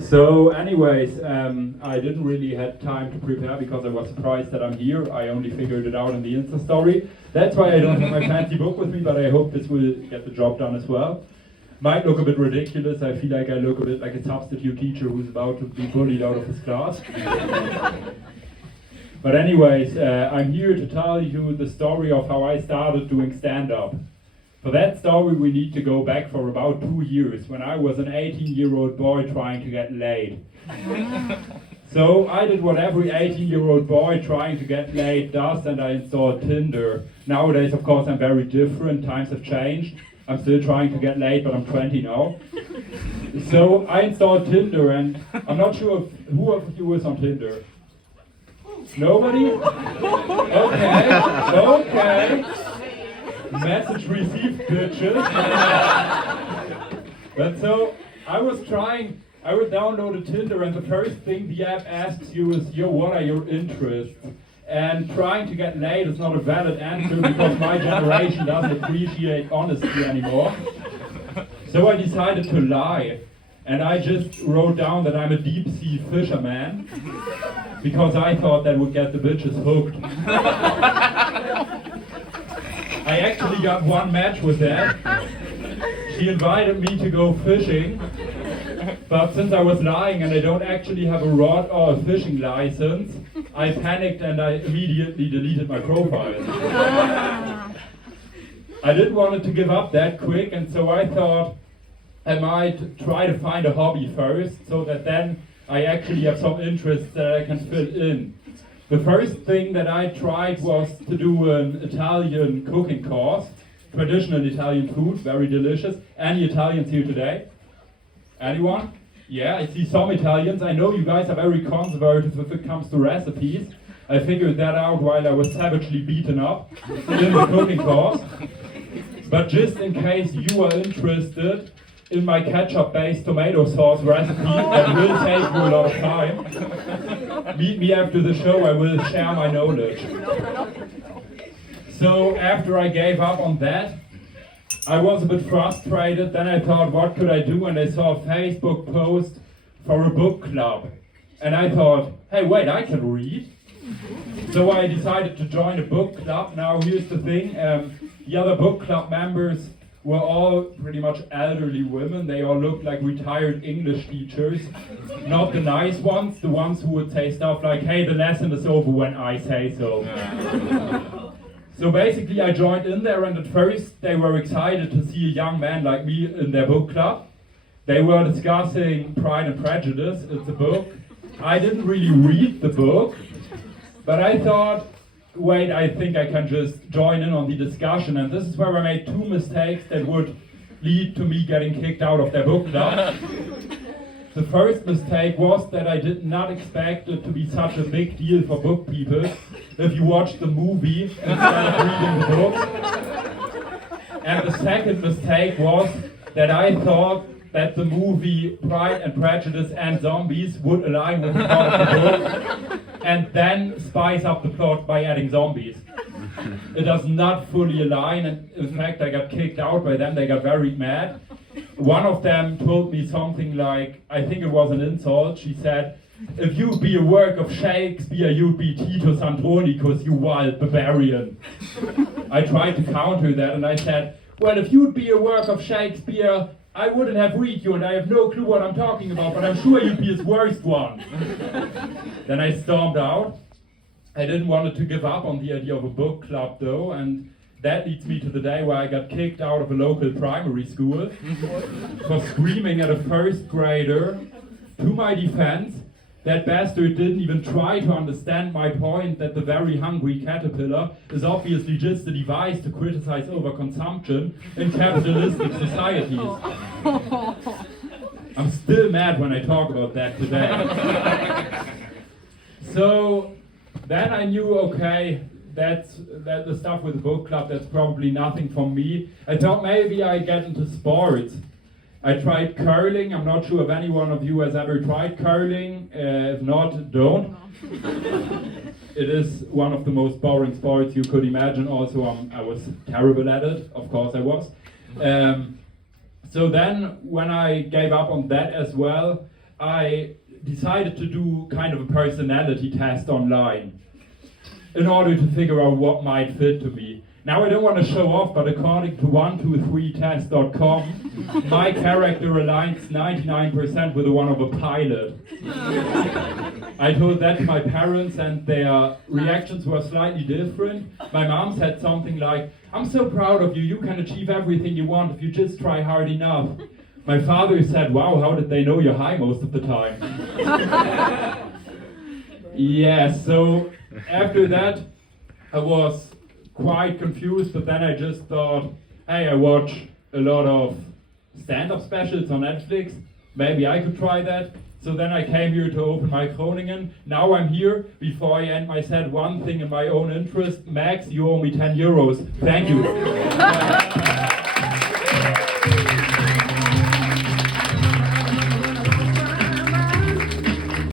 So anyways, I didn't really have time to prepare because I was surprised that I'm here. I only figured it out in the Insta story. That's why I don't have my fancy book with me, but I hope this will get the job done as well. Might look a bit ridiculous. I feel like I look a bit like a substitute teacher who's about to be bullied out of his class. But anyways, I'm here to tell you the story of how I started doing stand-up. For that story we need to go back for about 2 years, when I was an 18-year-old boy trying to get laid. So I did what every 18-year-old boy trying to get laid does, and I installed Tinder. Nowadays, of course, I'm very different, times have changed. I'm still trying to get laid, but I'm 20 now. So I installed Tinder, and I'm not sure who of you is on Tinder. Nobody? Okay, okay. Message received, bitches. But so, I would download Tinder, and the first thing the app asks you is, yo, what are your interests? And trying to get laid is not a valid answer because my generation doesn't appreciate honesty anymore. So I decided to lie. And I just wrote down that I'm a deep sea fisherman because I thought that would get the bitches hooked. I actually got one match with that. She invited me to go fishing, but since I was lying and I don't actually have a rod or a fishing license, I panicked and I immediately deleted my profile. I didn't want it to give up that quick, and so I thought I might try to find a hobby first, so that then I actually have some interests that I can fill in. The first thing that I tried was to do an Italian cooking course, traditional Italian food, very delicious. Any Italians here today? Anyone? Yeah, I see some Italians. I know you guys are very conservative if it comes to recipes. I figured that out while I was savagely beaten up in the cooking course. But just in case you are interested in my ketchup-based tomato sauce recipe that will take you a lot of time, meet me after the show, I will share my knowledge. So after I gave up on that, I was a bit frustrated. Then I thought, what could I do? And I saw a Facebook post for a book club. And I thought, hey, wait, I can read. So I decided to join a book club. Now here's the thing, the other book club members were all pretty much elderly women. They all looked like retired English teachers. Not the nice ones, the ones who would say stuff like, hey, the lesson is over when I say so. So basically I joined in there, and at first they were excited to see a young man like me in their book club. They were discussing Pride and Prejudice, it's a book. I didn't really read the book, but I thought, wait, I think I can just join in on the discussion, and this is where I made 2 mistakes that would lead to me getting kicked out of their book club. The first mistake was that I did not expect it to be such a big deal for book people if you watch the movie instead of reading the book. And the second mistake was that I thought that the movie Pride and Prejudice and Zombies would align with the plot of the book and then spice up the plot by adding zombies. It does not fully align, and in fact I got kicked out by them. They got very mad. One of them told me something like, I think it was an insult. She said, if you'd be a work of Shakespeare, you'd be Titus Andronicus, you wild barbarian. I tried to counter that and I said, well, if you'd be a work of Shakespeare, I wouldn't have read you and I have no clue what I'm talking about, but I'm sure you'd be his worst one. Then I stormed out. I didn't want to give up on the idea of a book club though, and that leads me to the day where I got kicked out of a local primary school for screaming at a first grader. To my defense, that bastard didn't even try to understand my point that the very hungry caterpillar is obviously just a device to criticize overconsumption in capitalistic societies. I'm still mad when I talk about that today. So then I knew, okay, that the stuff with the book club, that's probably nothing for me. I thought maybe I get into sports. I tried curling. I'm not sure if any one of you has ever tried curling. If not, don't. It is one of the most boring sports you could imagine. Also, I was terrible at it. Of course I was. So then, when I gave up on that as well, I decided to do kind of a personality test online in order to figure out what might fit to me. Now I don't want to show off, but according to 123test.com, my character aligns 99% with the one of a pilot. I told that to my parents and their reactions were slightly different. My mom said something like, "I'm so proud of you, you can achieve everything you want if you just try hard enough." My father said, "Wow, how did they know you're high most of the time?" Yeah, so after that I was quite confused, but then I just thought, hey, I watch a lot of stand-up specials on Netflix, maybe I could try that. So then I came here to Open Mic Groningen. Now I'm here. Before I end my set, one thing in my own interest. Max, you owe me 10 euros. Thank you.